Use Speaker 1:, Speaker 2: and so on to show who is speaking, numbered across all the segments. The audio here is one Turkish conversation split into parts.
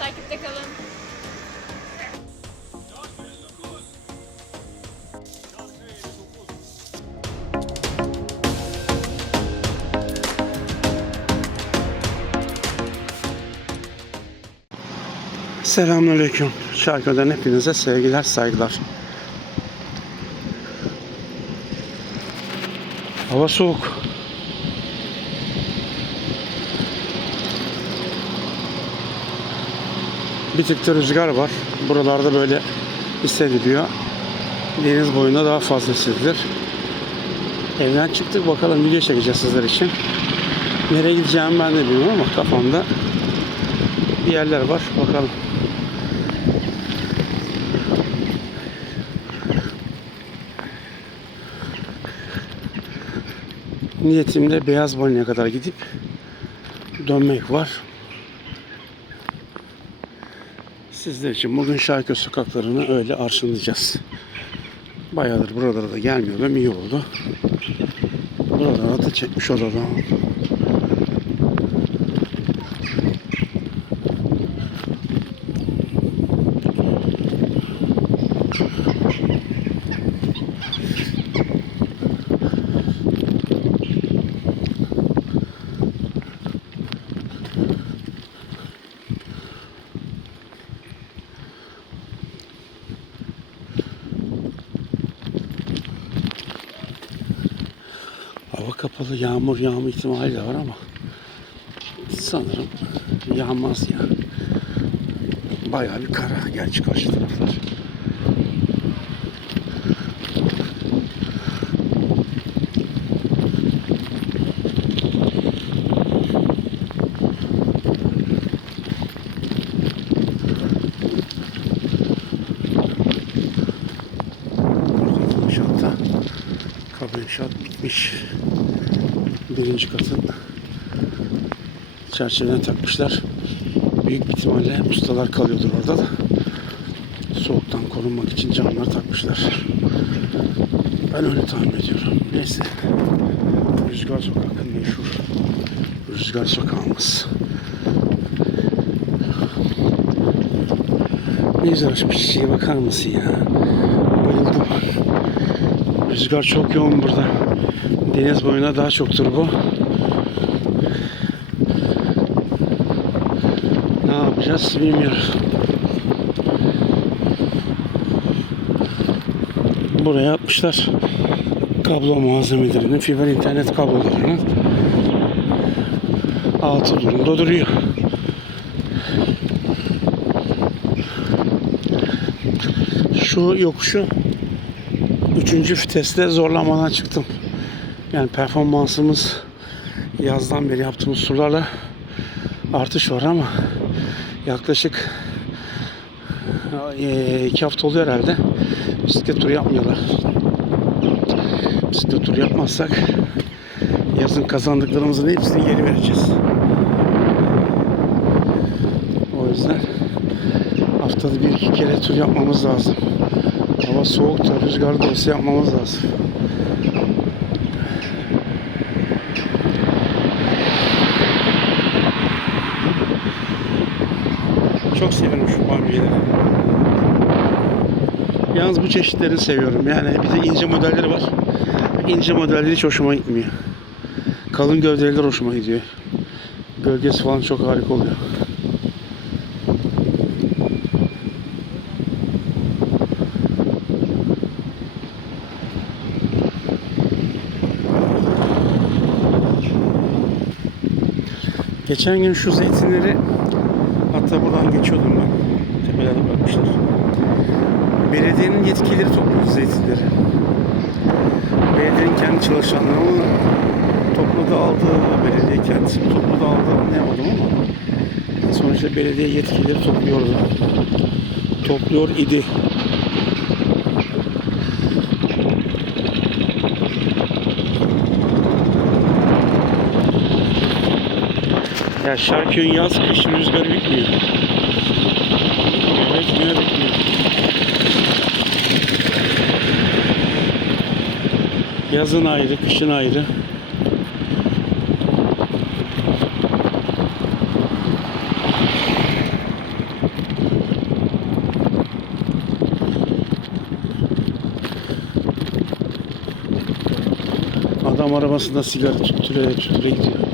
Speaker 1: Takipte kalın.
Speaker 2: Selamünaleyküm. Şarkıdan hepinize sevgiler, saygılar. Hava soğuk. Bir tık da rüzgar var. Buralarda böyle hissediliyor. Deniz boyunda daha fazla hissedilir. Evden çıktık bakalım video çekeceğiz sizler için. Nereye gideceğimi ben de bilmiyorum ama kafamda bir yerler var. Bakalım. Niyetimde Beyaz Boli'ne kadar gidip dönmek var. Sizler için bugün Şarköy sokaklarını öyle arşınlayacağız. Bayağıdır buralara da gelmiyordum. iyi oldu. Buralara da çekmiş olalım. Hava kapalı, yağmur yağma ihtimali de var ama sanırım yağmaz ya. Bayağı bir kara gerçi karşı taraflar. İnşaat bitmiş. Birinci katın çerçeveden takmışlar. Büyük bir ihtimalle ustalar kalıyordur orada da. Soğuktan korunmak için camlar takmışlar. Ben öyle tahmin ediyorum. Neyse. Rüzgar Sokak meşhur. Rüzgar Sokağımız. Ne güzel açmış çiçeğe bakar mısın ya? Bayıldım. Rüzgar çok yoğun burada. Deniz boyuna daha çoktur bu. Ne yapacağız bilmiyorum. Buraya atmışlar kablo malzemelerini, fiber internet kablolarını altı durumda duruyor. Şu yokuşu Üçüncü viteste zorlamadan çıktım. Yani performansımız yazdan beri yaptığımız turlarla artış var ama yaklaşık eee, iki hafta oluyor herhalde. Bisiklet turu yapmıyorlar. Bisiklet turu yapmazsak yazın kazandıklarımızın hepsini geri vereceğiz. O yüzden haftada bir iki kere tur yapmamız lazım. Hava soğuk da rüzgar da olsa yapmamız lazım. Çok seviyorum şu palmiyeleri. Yalnız bu çeşitlerini seviyorum. Yani bir de ince modelleri var. İnce modelleri hiç hoşuma gitmiyor. Kalın gövdeliler hoşuma gidiyor. Gölgesi falan çok harika oluyor. Geçen gün şu zeytinleri hatta buradan geçiyordum ben. Tepelerde bırakmışlar. Belediyenin yetkilileri topluyordu zeytinleri. Belediyenin kendi çalışanları onu topladı aldı. Belediye kendisi topladı aldı anlayamadım ama sonuçta belediye yetkilileri topluyordu. Topluyor idi. Ya Şarköy'ün yaz kış rüzgarı bitmiyor. Evet, bitmiyor, bitmiyor. Yazın ayrı, kışın ayrı. Adam arabasında sigara tüttüre tüttüre gidiyor.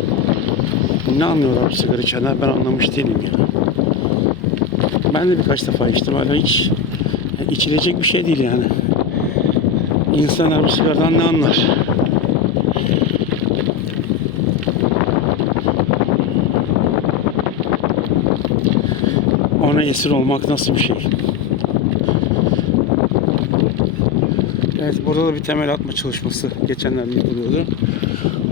Speaker 2: Ne anlıyorlar sigara içenler ben anlamış değilim ya. Ben de birkaç defa içtim hala hiç yani içilecek bir şey değil yani. İnsanlar bu sigaradan ne anlar? Ona esir olmak nasıl bir şey? Evet burada da bir temel atma çalışması geçenlerde yapılıyordu.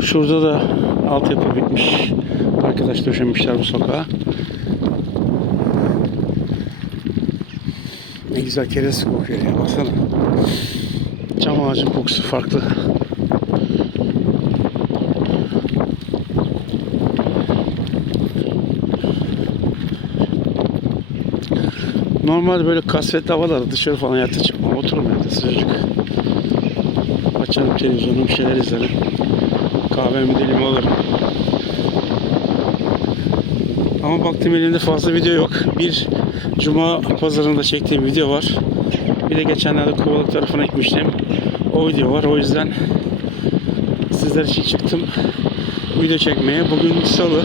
Speaker 2: Şurada da altyapı bitmiş. Arkadaş döşemişler bu sokağa. Ne güzel keresi kokuyor ya baksana. Cam ağacın kokusu farklı. Normal böyle kasvetli havalarda dışarı falan hayatta çıkmam. Otururum evde sıcacık. Açarım televizyonu bir şeyler izlerim. Kahvemi dilimi alırım. Ama baktım elimde fazla video yok. Bir Cuma pazarında çektiğim video var. Bir de geçenlerde Kovalık tarafına gitmiştim. O video var. O yüzden sizler için çıktım video çekmeye. Bugün salı.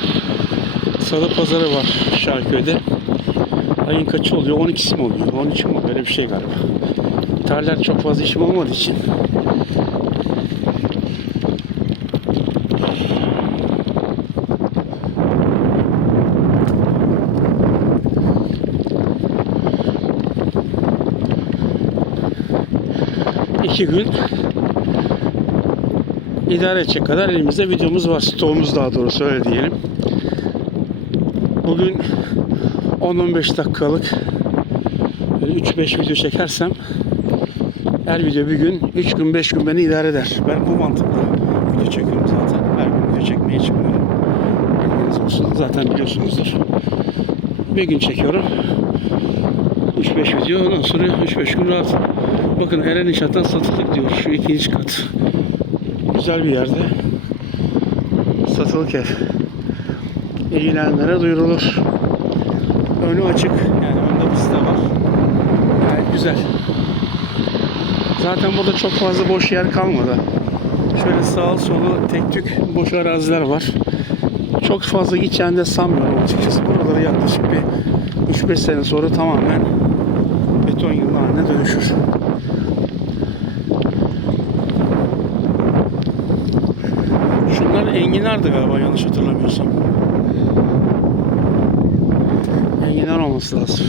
Speaker 2: Salı pazarı var Şarköy'de. Ayın kaçı oluyor? 12'si mi oluyor? 13 mi? Böyle bir şey galiba. Tarihler çok fazla işim olmadığı için iki gün idare edecek kadar elimizde videomuz var. Stoğumuz daha doğrusu öyle diyelim. Bugün 10-15 dakikalık böyle 3-5 video çekersem her video bir gün, 3 gün, 5 gün beni idare eder. Ben bu mantıkla video çekiyorum zaten. Her gün video çekmeye çıkmıyorum. Bilginiz olsun. Zaten biliyorsunuzdur. Bir gün çekiyorum. 3-5 video ondan sonra 3-5 gün rahat. Bakın Eren İnşaat'tan satılık diyor. Şu ikinci kat. Güzel bir yerde. Satılık ev. İlgilenenlere duyurulur. Önü açık. Yani önde piste var. Gayet güzel. Zaten burada çok fazla boş yer kalmadı. Şöyle sağ solu tek tük boş araziler var. Çok fazla gideceğini de sanmıyorum açıkçası. Buraları yaklaşık bir 3-5 sene sonra tamamen beton haline dönüşür. Enginardı galiba yanlış hatırlamıyorsam. Enginar olması lazım.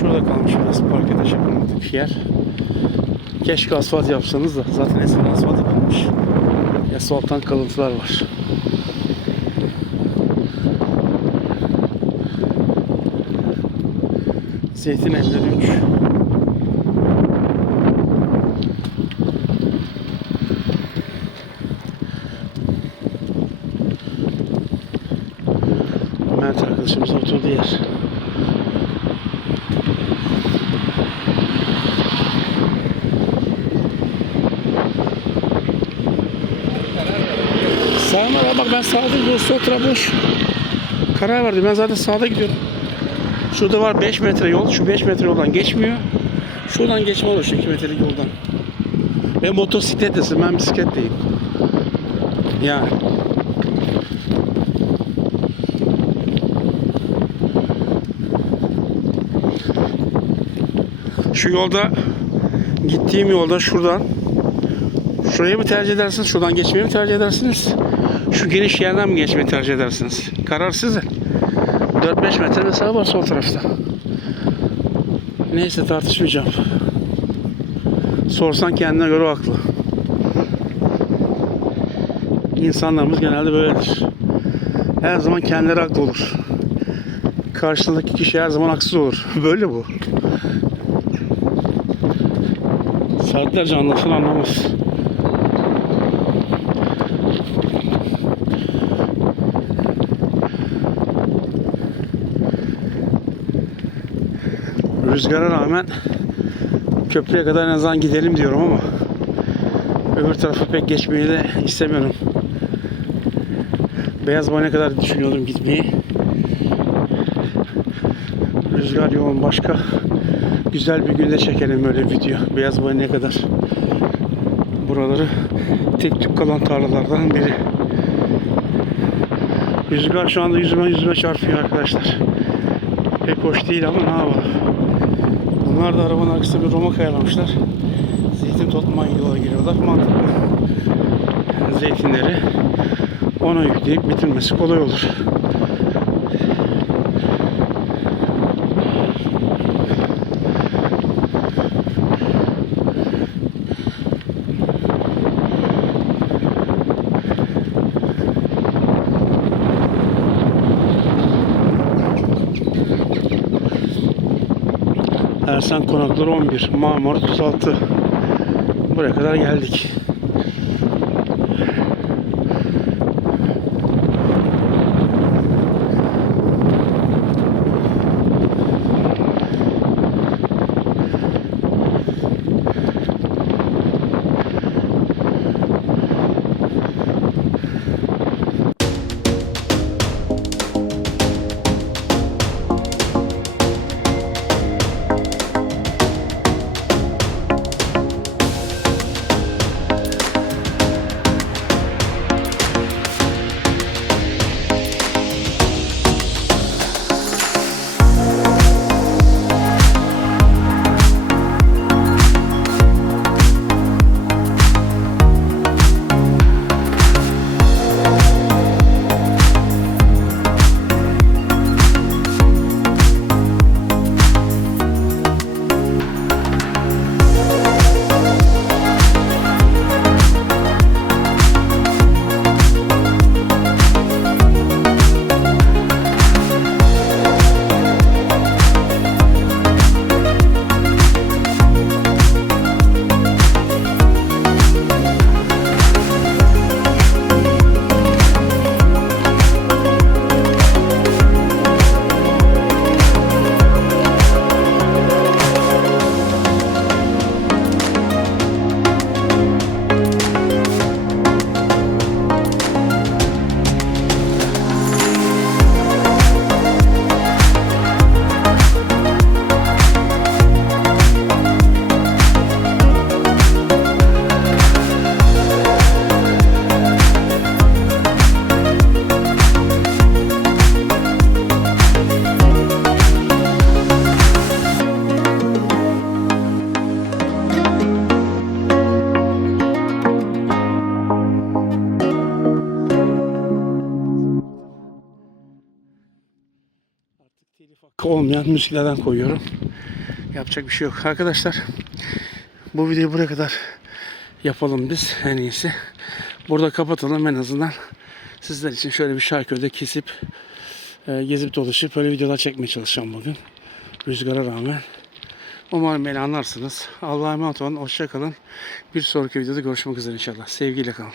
Speaker 2: Şurada kalmış biraz park ede yapılmadık yer. Keşke asfalt yapsanız da zaten eskiden asfalt yapılmış. Asfalttan kalıntılar var. Zeytin evleri 3. Mert arkadaşımız oturduğu yer. Sağına bak ben sağda taraf boş. Karar verdim. Ben zaten sağda gidiyorum. Şurada var 5 metre yol. Şu 5 metre yoldan geçmiyor. Şuradan geçme olur şu 2 metrelik yoldan. Ve motosiklettesin. Ben bisikletteyim. Yani. Şu yolda gittiğim yolda şuradan şurayı mı tercih edersiniz? Şuradan geçmeyi mi tercih edersiniz? Şu geniş yerden mi geçmeyi tercih edersiniz? Karar sizin. 4-5 metre mesafe var sol tarafta. Neyse tartışmayacağım. Sorsan kendine göre haklı. İnsanlarımız genelde böyledir. Her zaman kendileri haklı olur. Karşısındaki kişi her zaman haksız olur. Böyle bu. Saatlerce anlasın anlamaz. Rüzgara rağmen köprüye kadar en azından gidelim diyorum ama öbür tarafa pek geçmeyi de istemiyorum. Beyaz ne kadar düşünüyordum gitmeyi. Rüzgar yoğun başka. Güzel bir günde çekelim böyle video. Beyaz ne kadar. Buraları tek tük kalan tarlalardan biri. Rüzgar şu anda yüzüme yüzüme çarpıyor arkadaşlar. Pek hoş değil ama ne yapalım. Bunlar da arabanın arkasında bir roma kayalamışlar. Zeytin toplumaya yola giriyorlar. Mantıklı. Zeytinleri ona yükleyip bitirmesi kolay olur. Ersen Konakları 11, Marmara 36. Buraya kadar geldik. Olmayan müziklerden koyuyorum. Yapacak bir şey yok. Arkadaşlar bu videoyu buraya kadar yapalım biz en iyisi. Burada kapatalım en azından. Sizler için şöyle bir şarköyde kesip e, gezip dolaşıp böyle videolar çekmeye çalışacağım bugün. Rüzgara rağmen. Umarım beni anlarsınız. Allah'a emanet olun. Hoşça kalın. Bir sonraki videoda görüşmek üzere inşallah. Sevgiyle kalın.